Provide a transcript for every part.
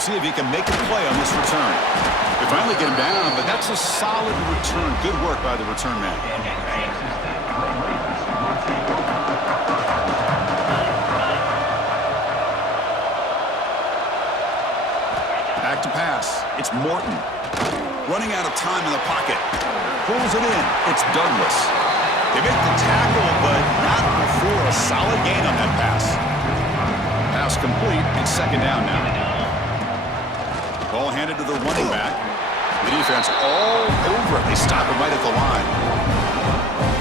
See if he can make a play on this return. They finally get him down, but that's a solid return. Good work by the return man. Back to pass. It's Morton. Running out of time in the pocket. Pulls it in. It's Douglas. They make the tackle, but not before a solid gain on that pass. Pass complete. It's second down now. Ball handed to the running back. The defense all over it. They stop him right at the line.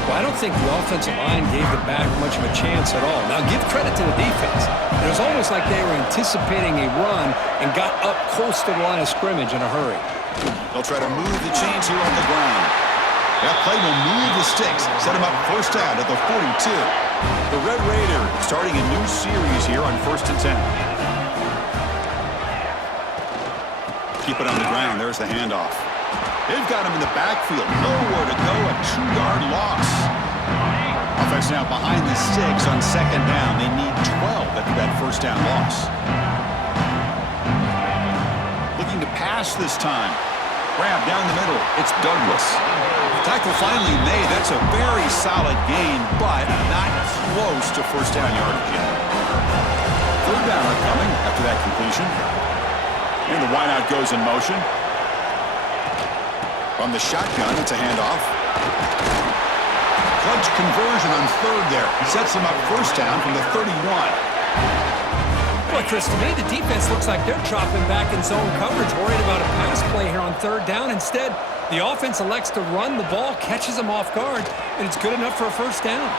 Well, I don't think the offensive line gave the back much of a chance at all. Now, give credit to the defense. It was almost like they were anticipating a run and got up close to the line of scrimmage in a hurry. They'll try to move the chains here on the ground. That play will move the sticks, set him up first down at the 42. The Red Raider starting a new series here on 1st and 10. Keep it on the ground. There's the handoff. They've got him in the backfield. Nowhere to go. A 2-yard loss. Offense now behind the sticks on second down. They need 12 after that first down loss. Looking to pass this time. Grab down the middle. It's Douglas. Tackle finally made. That's a very solid gain, but not close to first down yardage yet. Third down coming after that completion. And the wideout goes in motion. From the shotgun, it's a handoff. Clutch conversion on third there. Sets him up first down from the 31. Boy, Chris, to me, the defense looks like they're dropping back in zone coverage, worried about a pass play here on third down. Instead, the offense elects to run the ball, catches them off guard, and it's good enough for a first down.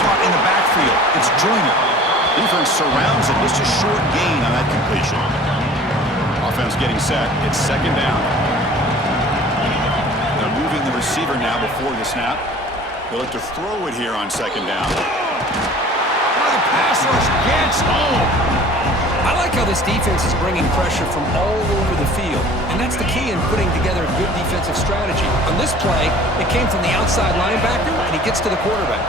Caught in the backfield. It's Joyner. Defense surrounds it. Just a short gain on that completion. Offense getting set. It's second down. They're moving the receiver now before the snap. They'll look to throw it here on second down. The pass rush gets home. I like how this defense is bringing pressure from all over the field, and that's the key in putting together a good defensive strategy. On this play, it came from the outside linebacker, and he gets to the quarterback.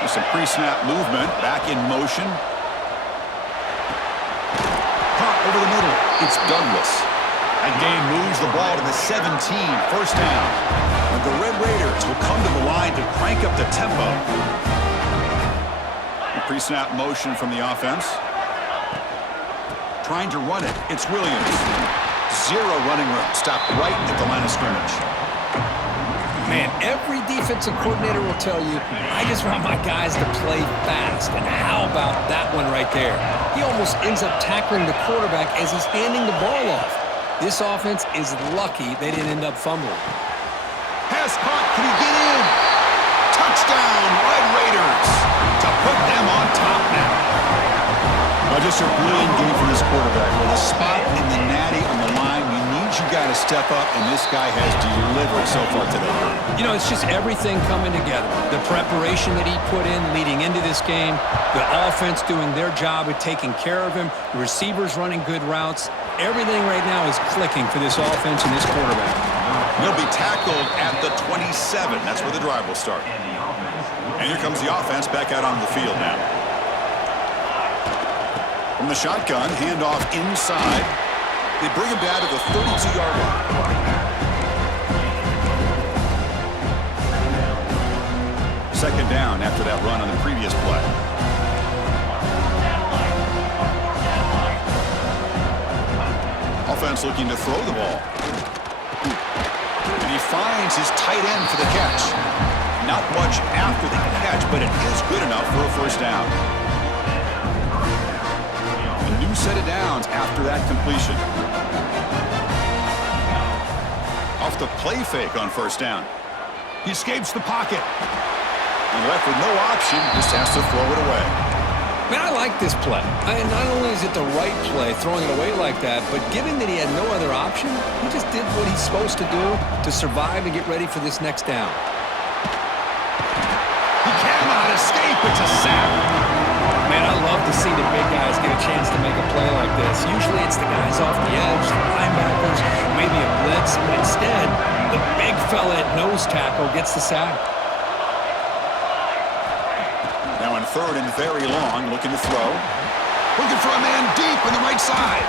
There's some pre-snap movement. Back in motion. Caught over the middle. It's Douglas. That gain moves the ball to the 17. First down. And the Red Raiders will come to the line to crank up the tempo. Pre-snap motion from the offense. Trying to run it. It's Williams. Zero running room. Stopped right at the line of scrimmage. Man, every defensive coordinator will tell you, I just want my guys to play fast. And how about that one right there? He almost ends up tackling the quarterback as he's handing the ball off. This offense is lucky they didn't end up fumbling. Pass caught. Can he get in? Touchdown, Red Raiders. To put them on top now. Just a brilliant game from this quarterback. With a spot in the natty on the line, you need you guys to step up, and this guy has delivered so far today. You know, it's just everything coming together. The preparation that he put in leading into this game, the offense doing their job of taking care of him, the receivers running good routes. Everything right now is clicking for this offense and this quarterback. He'll be tackled at the 27. That's where the drive will start. And here comes the offense back out on the field now. From the shotgun, handoff inside. They bring him down to the 32-yard line. Second down after that run on the previous play. Offense looking to throw the ball. And he finds his tight end for the catch. Not much after the catch, but it is good enough for a first down. A new set of downs after that completion. Off the play fake on first down. He escapes the pocket. And left with no option, just has to throw it away. Man, I like this play. Not only is it the right play, throwing it away like that, but given that he had no other option, he just did what he's supposed to do to survive and get ready for this next down. He cannot escape. It's a sack. Man, I love to see the big guys get a chance to make a play like this. Usually it's the guys off the edge, the linebackers, maybe a blitz, but instead, the big fella at nose tackle gets the sack. Now on third and very long, looking to throw. Looking for a man deep on the right side.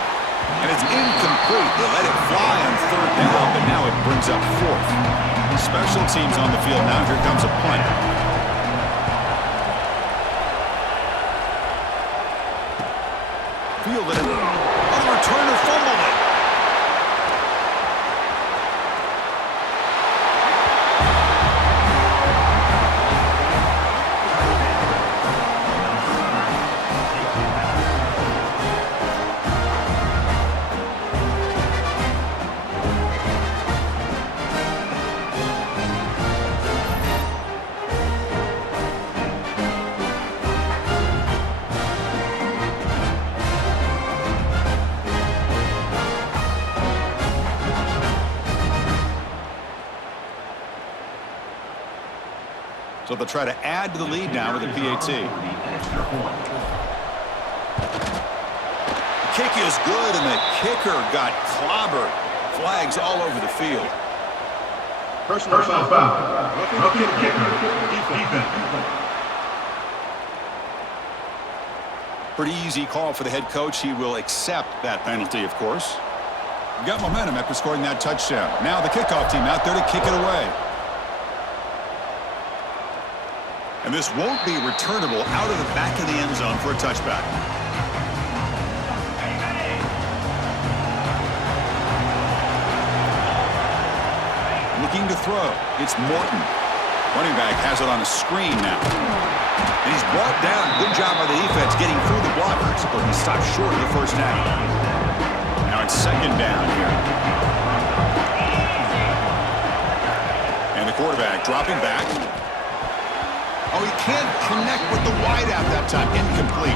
And it's incomplete. They let it fly on third down, but now it brings up fourth. Special teams on the field now. Here comes a punt. Fielded it. Oh, the returner fumbled it. So they'll try to add to the lead now with a PAT. The kick is good, and the kicker got clobbered. Flags all over the field. Personal foul. Rookie kicker. Defense. Pretty easy call for the head coach. He will accept that penalty, of course. Got momentum after scoring that touchdown. Now the kickoff team out there to kick it away. And this won't be returnable out of the back of the end zone for a touchback. Looking to throw. It's Morton. Running back has it on a screen now. And he's brought down. Good job by the defense getting through the blockers, but he stopped short of the first down. Now it's second down here. And the quarterback dropping back. Oh, he can't connect with the wideout that time. Incomplete.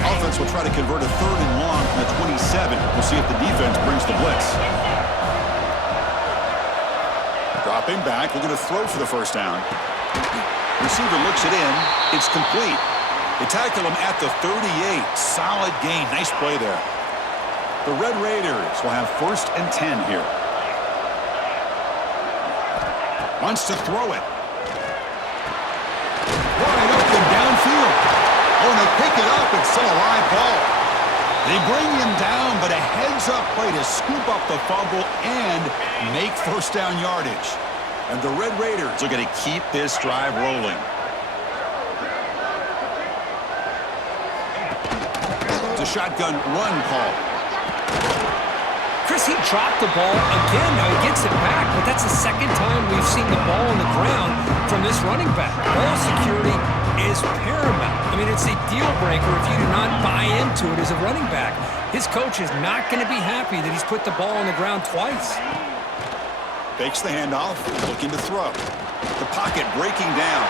Offense will try to convert a third and long from the 27. We'll see if the defense brings the blitz. Dropping back, looking to throw for the first down. Receiver looks it in. It's complete. They tackle him at the 38. Solid gain. Nice play there. The Red Raiders will have 1st and 10 here. Wants to throw it. Wide open downfield. Oh, and they pick it up. It's still a live ball. They bring him down, but a heads-up play to scoop up the fumble and make first down yardage. And the Red Raiders are going to keep this drive rolling. It's a shotgun run call. Chris, he dropped the ball again. Now he gets it back, but that's the second time we've seen the ball on the ground from this running back. Ball security is paramount. I mean, it's a deal breaker if you do not buy into it as a running back. His coach is not going to be happy that he's put the ball on the ground twice. Fakes the handoff, looking to throw. The pocket breaking down.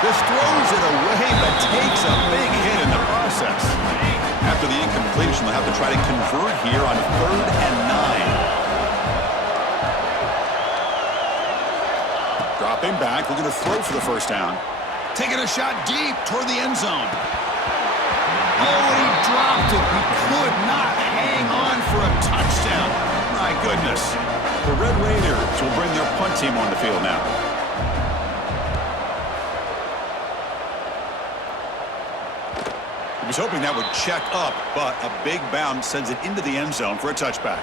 This throws it away, but takes a big hit in the process. After the incompletion, they'll have to try to convert here on 3rd and 9. Dropping back, looking to throw for the first down. Taking a shot deep toward the end zone. Oh, and he dropped it. He could not hang on for a touchdown. My goodness. The Red Raiders will bring their punt team on the field now. He was hoping that would check up, but a big bounce sends it into the end zone for a touchback.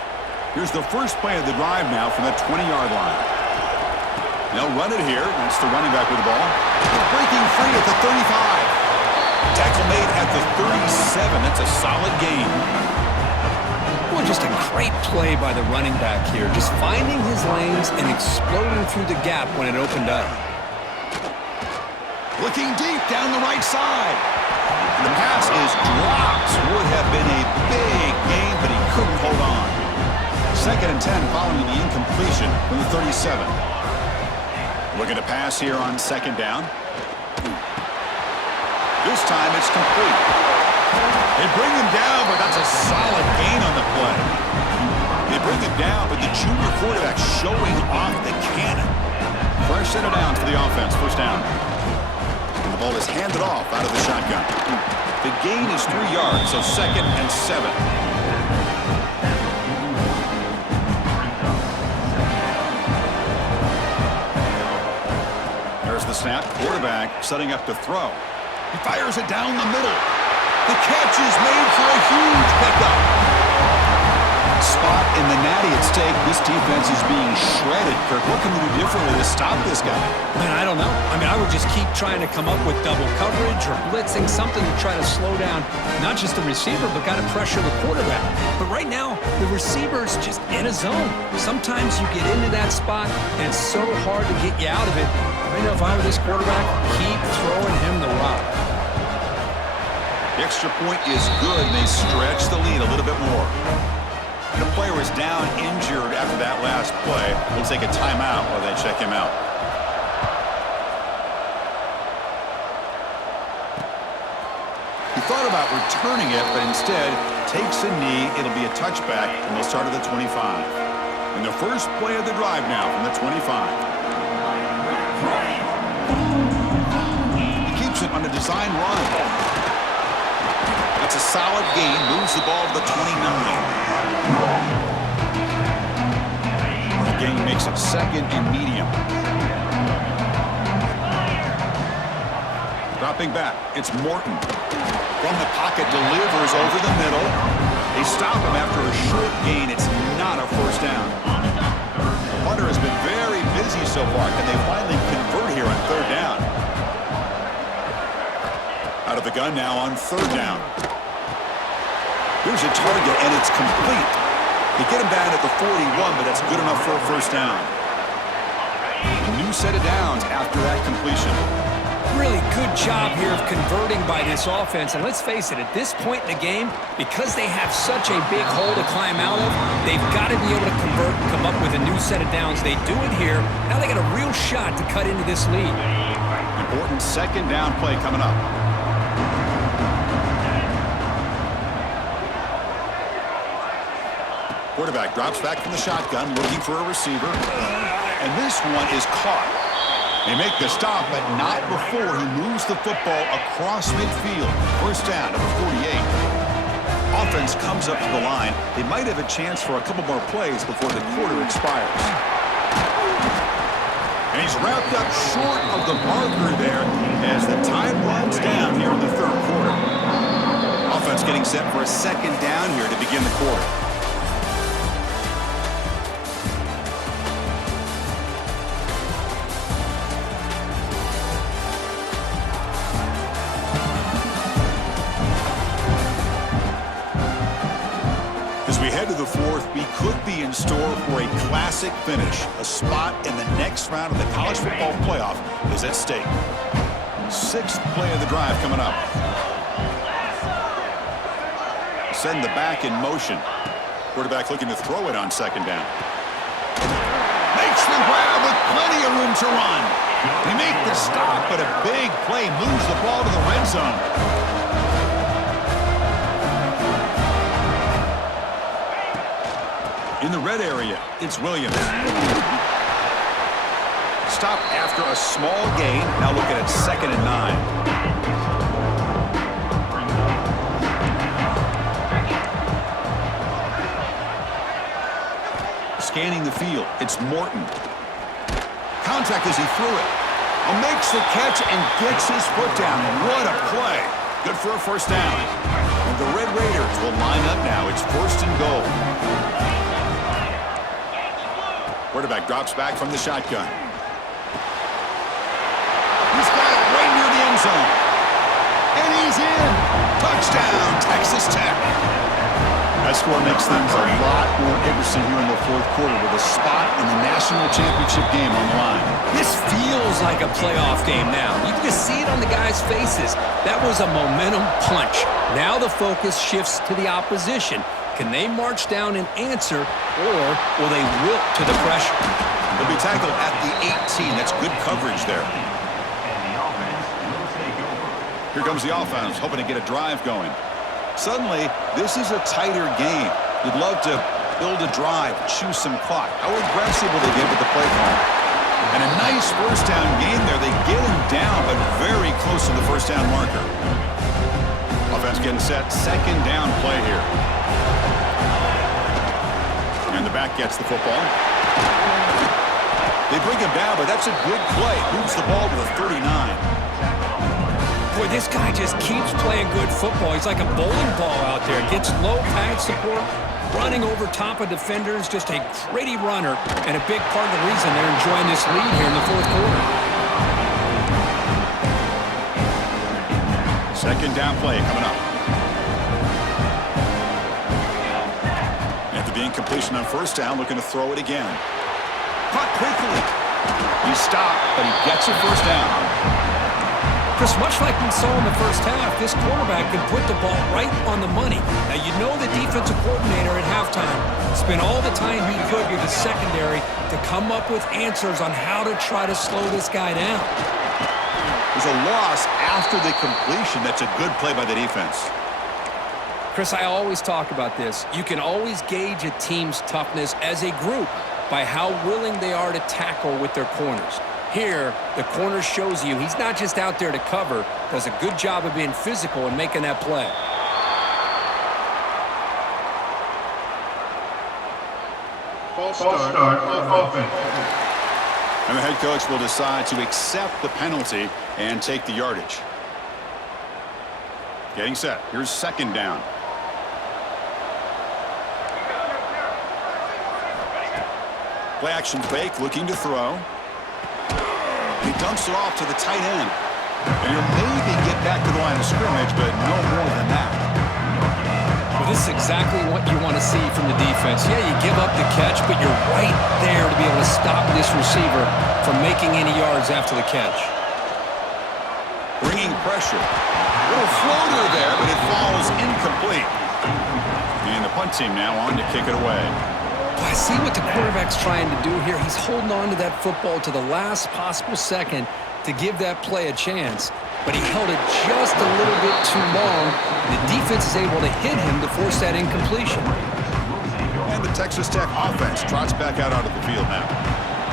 Here's the first play of the drive now from the 20-yard line. They'll run it here. That's the running back with the ball. Breaking free at the 35. Tackle made at the 37. That's a solid gain. Well, just a great play by the running back here. Just finding his lanes and exploding through the gap when it opened up. Looking deep down the right side. The pass is dropped. Would have been a big gain, but he couldn't hold on. 2nd and 10 following the incompletion from the 37. Looking to pass here on 2nd down. This time it's complete. They bring him down, but that's a solid gain on the play. They bring him down, but the junior quarterback showing off the cannon. Fresh set of downs for the offense. First down. The ball is handed off out of the shotgun. The gain is 3 yards, so 2nd and 7. snap, quarterback setting up to throw. He fires it down the middle. The catch is made for a huge pickup. Spot in the natty at stake. This defense is being shredded. Kirk, what can we do differently to stop this guy? Man, I don't know. I mean, I would just keep trying to come up with double coverage or blitzing, something to try to slow down not just the receiver, but kind of pressure the quarterback. But right now, the receiver's just in a zone. Sometimes you get into that spot, and it's so hard to get you out of it. I know if I were this quarterback, keep throwing him the rock. The extra point is good, and they stretch the lead a little bit more. And the player is down injured after that last play. We'll take a timeout while they check him out. He thought about returning it, but instead takes a knee. It'll be a touchback, and they'll start at the 25. And the first play of the drive now from the 25. He keeps it on a design run. That's a solid gain. Moves the ball to the 29. The gain makes it second and medium. Dropping back, it's Morton. From the pocket, delivers over the middle. They stop him after a short gain. It's not a first down. Punter has been very busy so far. Can they finally convert here on third down? Out of the gun now on third down. Here's a target, and it's complete. They get him down at the 41, but that's good enough for a first down. A new set of downs after that completion. Really good job here of converting by this offense. And let's face it, at this point in the game, because they have such a big hole to climb out of, they've got to be able to convert and come up with a new set of downs. They do it here. Now they got a real shot to cut into this lead. Important second down play coming up. Quarterback drops back from the shotgun, looking for a receiver. And this one is caught. They make the stop, but not before he moves the football across midfield. First down at the 48. Offense comes up to the line. They might have a chance for a couple more plays before the quarter expires. And he's wrapped up short of the marker there as the time runs down here in the third quarter. Offense getting set for a second down here to begin the quarter. As we head to the fourth, we could be in store for a classic finish. A spot in the next round of the college football playoff is at stake. Sixth play of the drive coming up. Send the back in motion. Quarterback looking to throw it on second down. Makes the grab with plenty of room to run. They make the stop, but a big play moves the ball to the red zone. In the red area, it's Williams. Stop after a small gain. Now looking at second and 9. Scanning the field, it's Morton. Contact as he threw it. Makes the catch and gets his foot down. What a play. Good for a first down. And the Red Raiders will line up now. It's first and goal. Quarterback drops back from the shotgun. He's got it right near the end zone. And he's in. Touchdown, Texas Tech. That score makes things a lot more interesting here in the fourth quarter with a spot in the national championship game on the line. This feels like a playoff game now. You can just see it on the guys' faces. That was a momentum punch. Now the focus shifts to the opposition. Can they march down and answer, or will they wilt to the pressure? They'll be tackled at the 18. That's good coverage there. Here comes the offense, hoping to get a drive going. Suddenly, this is a tighter game. You'd love to build a drive, choose some clock. How aggressive will they get with the play call? And a nice first down game there. They get him down, but very close to the first down marker. Offense getting set. Second down play here. And the back gets the football. They bring him down, but that's a good play. Moves the ball to the 39. Boy, this guy just keeps playing good football. He's like a bowling ball out there. Gets low pad support, running over top of defenders. Just a gritty runner, and a big part of the reason they're enjoying this lead here in the fourth quarter. Second down play coming up. After the incompletion on first down, looking to throw it again. Caught quickly. He stopped, but he gets a first down. Chris, much like we saw in the first half, this quarterback can put the ball right on the money. Now, you know the defensive coordinator at halftime spent all the time he could with the secondary to come up with answers on how to try to slow this guy down. There's a loss after the completion. That's a good play by the defense. Chris, I always talk about this. You can always gauge a team's toughness as a group by how willing they are to tackle with their corners. Here, the corner shows you he's not just out there to cover, does a good job of being physical and making that play. False start on offense. And the head coach will decide to accept the penalty and take the yardage. Getting set. Here's second down. Play action fake, looking to throw. He dumps it off to the tight end. And he'll maybe get back to the line of scrimmage, but no more than that. Well, this is exactly what you want to see from the defense. Yeah, you give up the catch, but you're right there to be able to stop this receiver from making any yards after the catch. Bringing pressure. Little floater there, but it falls incomplete. And the punt team now on to kick it away. Well, I see what the quarterback's trying to do here. He's holding on to that football to the last possible second to give that play a chance. But he held it just a little bit too long. The defense is able to hit him to force that incompletion. And the Texas Tech offense trots back out onto the field now.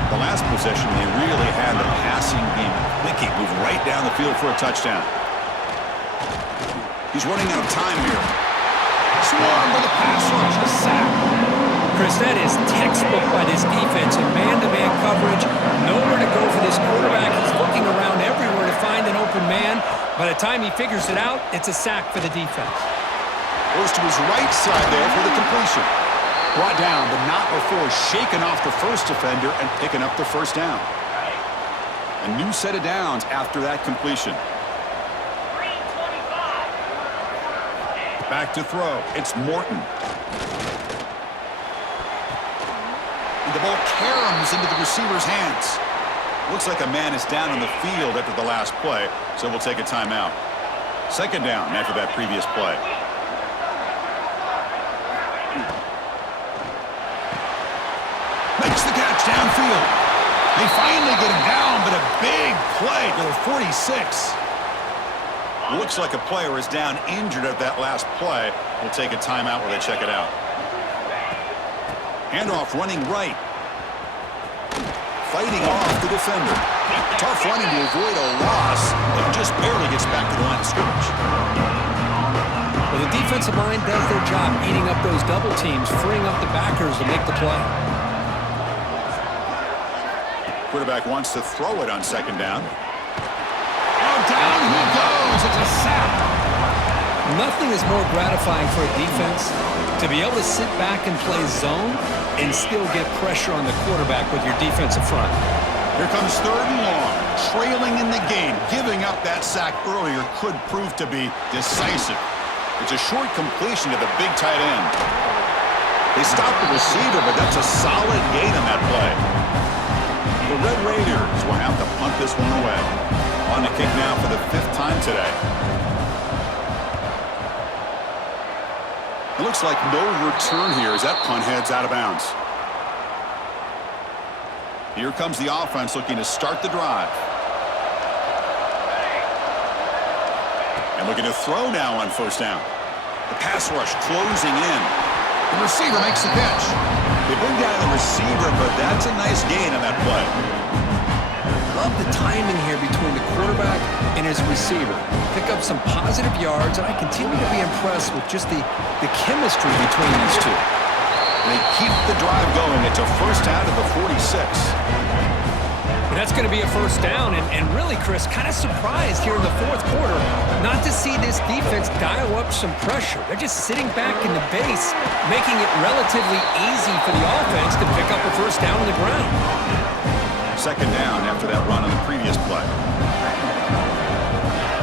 The last possession, they really had the passing game clicking, moved right down the field for a touchdown. He's running out of time here. Swarmed by the pass rush, a sack. Chris, that is textbook by this defense in man-to-man coverage. Nowhere to go for this quarterback. He's looking around everywhere to find an open man. By the time he figures it out, it's a sack for the defense. Goes to his right side there for the completion. Brought down, but not before shaking off the first defender and picking up the first down. A new set of downs after that completion. Back to throw. It's Morton. And the ball caroms into the receiver's hands. Looks like a man is down on the field after the last play, so we'll take a timeout. Second down after that previous play. Makes the catch downfield. They finally get him down, but a big play to the 46. Looks like a player is down injured at that last play. We'll take a timeout while they check it out. Handoff running right. Fighting off the defender. Tough running to avoid a loss. It just barely gets back to the line of scrimmage. Well, the defensive line does their job eating up those double teams, freeing up the backers to make the play. Quarterback wants to throw it on second down. Oh, down he goes. It's a sack. Nothing is more gratifying for a defense to be able to sit back and play zone and still get pressure on the quarterback with your defensive front. Here comes third and long. Trailing in the game. Giving up that sack earlier could prove to be decisive. It's a short completion to the big tight end. They stopped the receiver, but that's a solid gain on that play. The Red Raiders will have to punt this one away. On the kick now for the 5th time today. It looks like no return here as that punt heads out of bounds. Here comes the offense looking to start the drive. And looking to throw now on first down. The pass rush closing in. The receiver makes the catch. They bring down the receiver, but that's a nice gain on that play. Love the timing here between the quarterback and his receiver. Pick up some positive yards, and I continue to be impressed with just the chemistry between these two. They keep the drive going. It's a first down at the 46. And That's going to be a first down, and really, Chris, kind of surprised here in the fourth quarter not to see this defense dial up some pressure. They're just sitting back in the base, making it relatively easy for the offense to pick up a first down on the ground. Second down after that run on the previous play.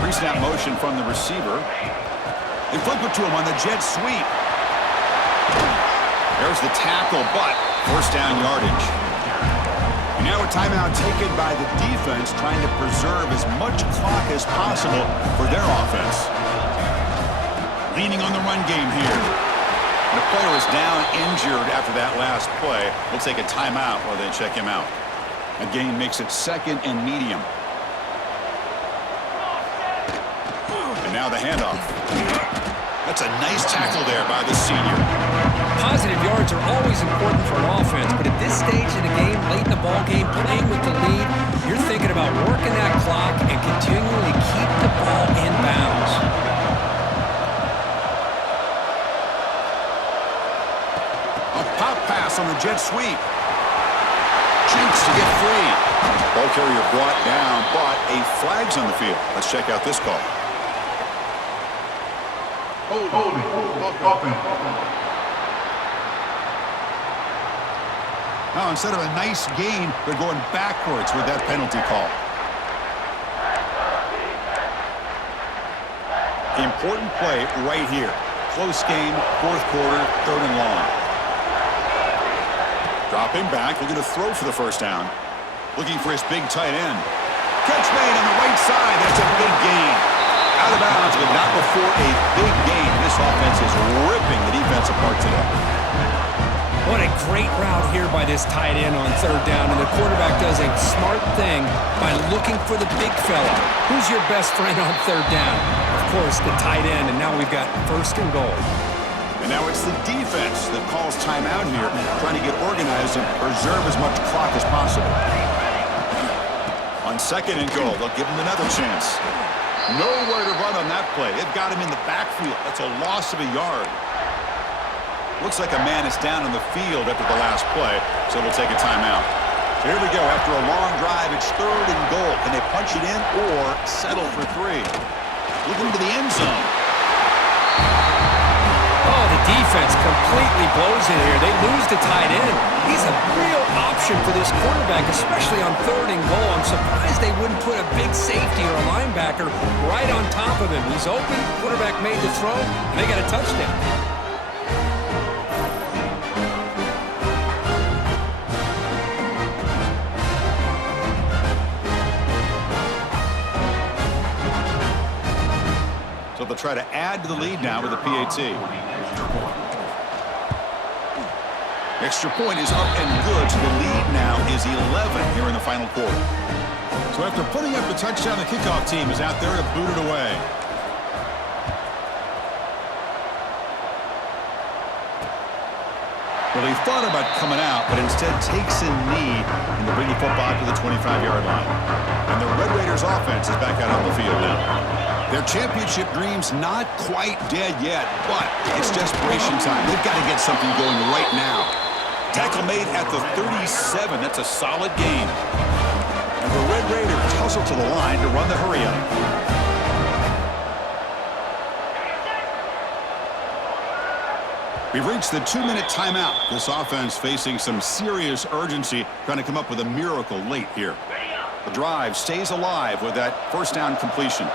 Pre-snap motion from the receiver. They flip it to him on the jet sweep. There's the tackle, but first down yardage. And now a timeout taken by the defense, trying to preserve as much clock as possible for their offense. Leaning on the run game here. The player is down injured after that last play. We'll take a timeout while they check him out. A gain makes it second and medium. And now the handoff. That's a nice tackle there by the senior. Positive yards are always important for an offense, but at this stage in the game, late in the ball game, playing with the lead, you're thinking about working that clock and continually keep the ball in bounds. A pop pass on the jet sweep. Cheeks to get free. Ball carrier brought down, but a flag's on the field. Let's check out this call. Holding. Offense. Now, instead of a nice gain, they're going backwards with that penalty call. Important play right here. Close game, fourth quarter, third and long. Dropping back, looking to throw for the first down. Looking for his big tight end. Catch made on the right side. That's a big gain. Out of bounds, but not before a big gain. This offense is ripping the defense apart today. What a great route here by this tight end on third down, and the quarterback does a smart thing by looking for the big fella. Who's your best friend on third down? Of course, the tight end, and now we've got first and goal. And now it's the defense that calls timeout here, trying to get organized and preserve as much clock as possible. On second and goal, they'll give him another chance. Nowhere to run on that play. They've got him in the backfield. That's a loss of a yard. Looks like a man is down on the field after the last play, so we'll take a timeout. So here we go. After a long drive, it's third and goal. Can they punch it in or settle for three? Looking to the end zone. Oh, the defense completely blows it here. They lose the tight end. He's a real option for this quarterback, especially on third and goal. I'm surprised they wouldn't put a big safety or a linebacker right on top of him. He's open, quarterback made the throw, and they got a touchdown. So they'll try to add to the lead now with a PAT. Extra point is up and good, so the lead now is 11 here in the final quarter. So after putting up the touchdown, the kickoff team is out there to boot it away. Well, he thought about coming out, but instead takes a knee and they bring the football to the 25-yard line. And the Red Raiders offense is back out on the field now. Their championship dreams not quite dead yet, but it's desperation time. They've got to get something going right now. Tackle made at the 37. That's a solid gain. And the Red Raiders hustle to the line to run the hurry-up. We've reached the 2-minute timeout. This offense facing some serious urgency, trying to come up with a miracle late here. The drive stays alive with that first down completion.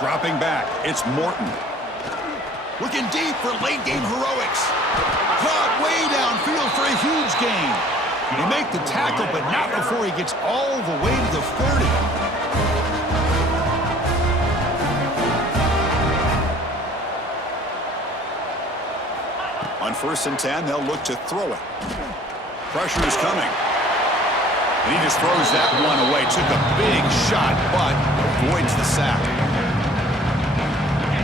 Dropping back, it's Morton. Looking deep for late-game heroics. Caught way downfield for a huge gain. They make the tackle, but not before he gets all the way to the 30. On 1st and 10, they'll look to throw it. Pressure is coming. And he just throws that one away. Took a big shot, but avoids the sack.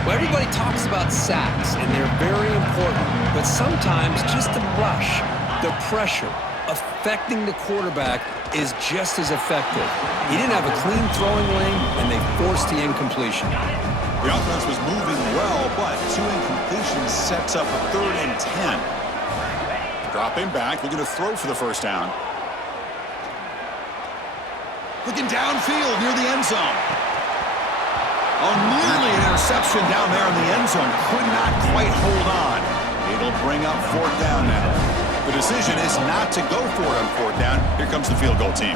Well, everybody talks about sacks, and they're very important, but sometimes just the rush, the pressure, affecting the quarterback is just as effective. He didn't have a clean throwing lane, and they forced the incompletion. The offense was moving well, but 2 incompletions sets up a 3rd and 10. Dropping back, looking to throw for the first down. Looking downfield near the end zone. Oh, nearly an interception down there in the end zone. Could not quite hold on. It'll bring up fourth down now. The decision is not to go for it on fourth down. Here comes the field goal team.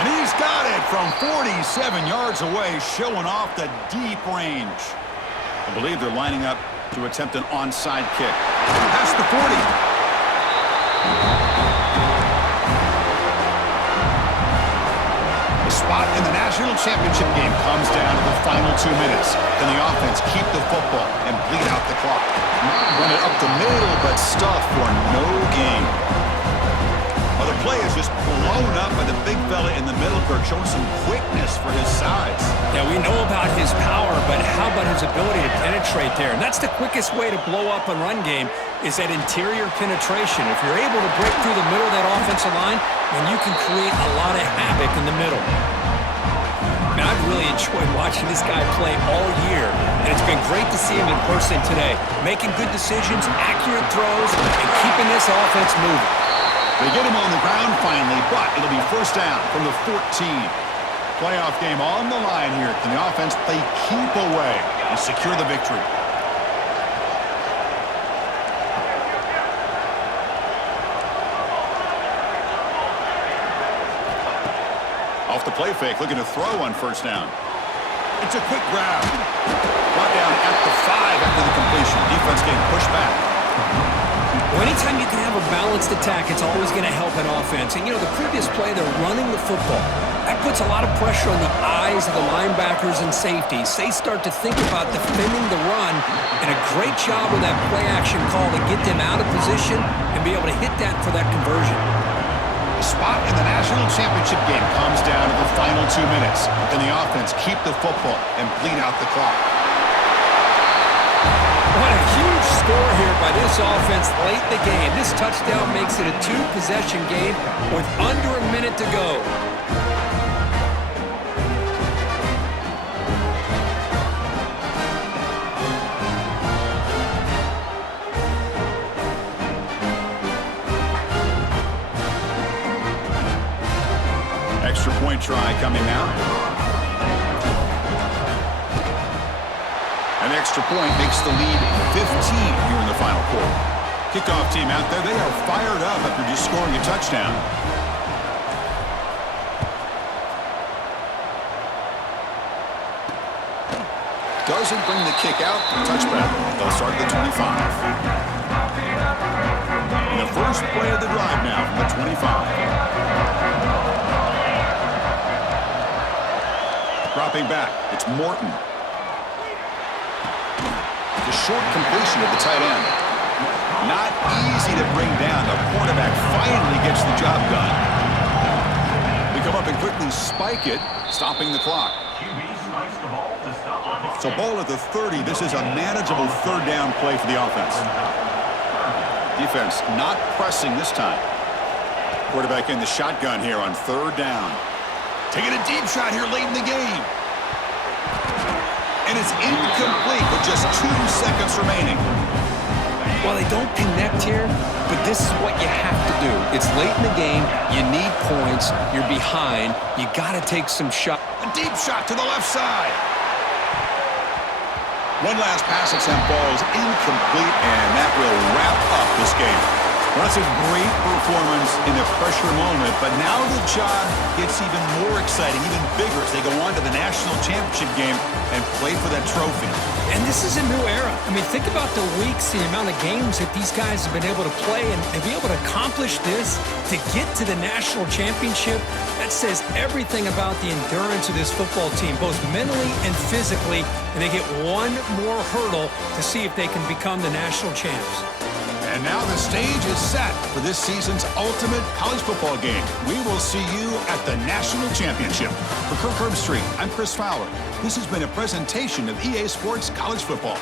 And he's got it from 47 yards away, showing off the deep range. I believe they're lining up to attempt an onside kick. Past the 40. The spot in the national championship game comes down to the final 2 minutes. Can the offense keep the football and bleed out the clock? Run it up the middle, but stuff for no gain. Well, the play is just blown up by the big fella in the middle, Kirk, showing some quickness for his size. Yeah, we know about his power, but how about his ability to penetrate there? And that's the quickest way to blow up a run game is that interior penetration. If you're able to break through the middle of that offensive line, then you can create a lot of havoc in the middle. Man, I've really enjoyed watching this guy play all year, and it's been great to see him in person today, making good decisions, accurate throws, and keeping this offense moving. They get him on the ground finally, but it'll be first down from the 14. Playoff game on the line here. Can the offense play keep away and secure the victory? Off the play fake, looking to throw on first down. It's a quick grab. Brought down at the 5 after the completion. Defense getting pushed back. Well, anytime you can have a balanced attack, it's always going to help an offense. And, you know, the previous play, they're running the football. That puts a lot of pressure on the eyes of the linebackers and safeties. They start to think about defending the run, and a great job with that play-action call to get them out of position and be able to hit that for that conversion. The spot in the national championship game comes down to the final 2 minutes. Can the offense keep the football and bleed out the clock? What a huge score here by this offense late in the game. This touchdown makes it a 2-possession game with under a minute to go. Extra point try coming now. An extra point makes the lead 15 here in the final quarter. Kickoff team out there, they are fired up after just scoring a touchdown. Doesn't bring the kick out. Touchback. They'll start at the 25. And the first play of the drive now from the 25. Dropping back, it's Morton. The short completion of the tight end. Not easy to bring down. The quarterback finally gets the job done. They come up and quickly spike it, stopping the clock. So ball at the 30. This is a manageable third down play for the offense. Defense not pressing this time. Quarterback in the shotgun here on third down. Taking a deep shot here late in the game. And it's incomplete with just 2 seconds remaining. Well, they don't connect here, but this is what you have to do. It's late in the game. You need points. You're behind. You got to take some shots. A deep shot to the left side. One last pass attempt, ball is incomplete, and that will wrap up this game. Well, that's a great performance in a pressure moment, but now the job gets even more exciting, even bigger as they go on to the national championship game and play for that trophy. And this is a new era. I mean, think about the weeks, the amount of games that these guys have been able to play, and to be able to accomplish this, to get to the national championship, that says everything about the endurance of this football team, both mentally and physically, and they get one more hurdle to see if they can become the national champs. And now the stage is set for this season's ultimate college football game. We will see you at the national championship. For Kirk Herbstreit, I'm Chris Fowler. This has been a presentation of EA Sports College Football.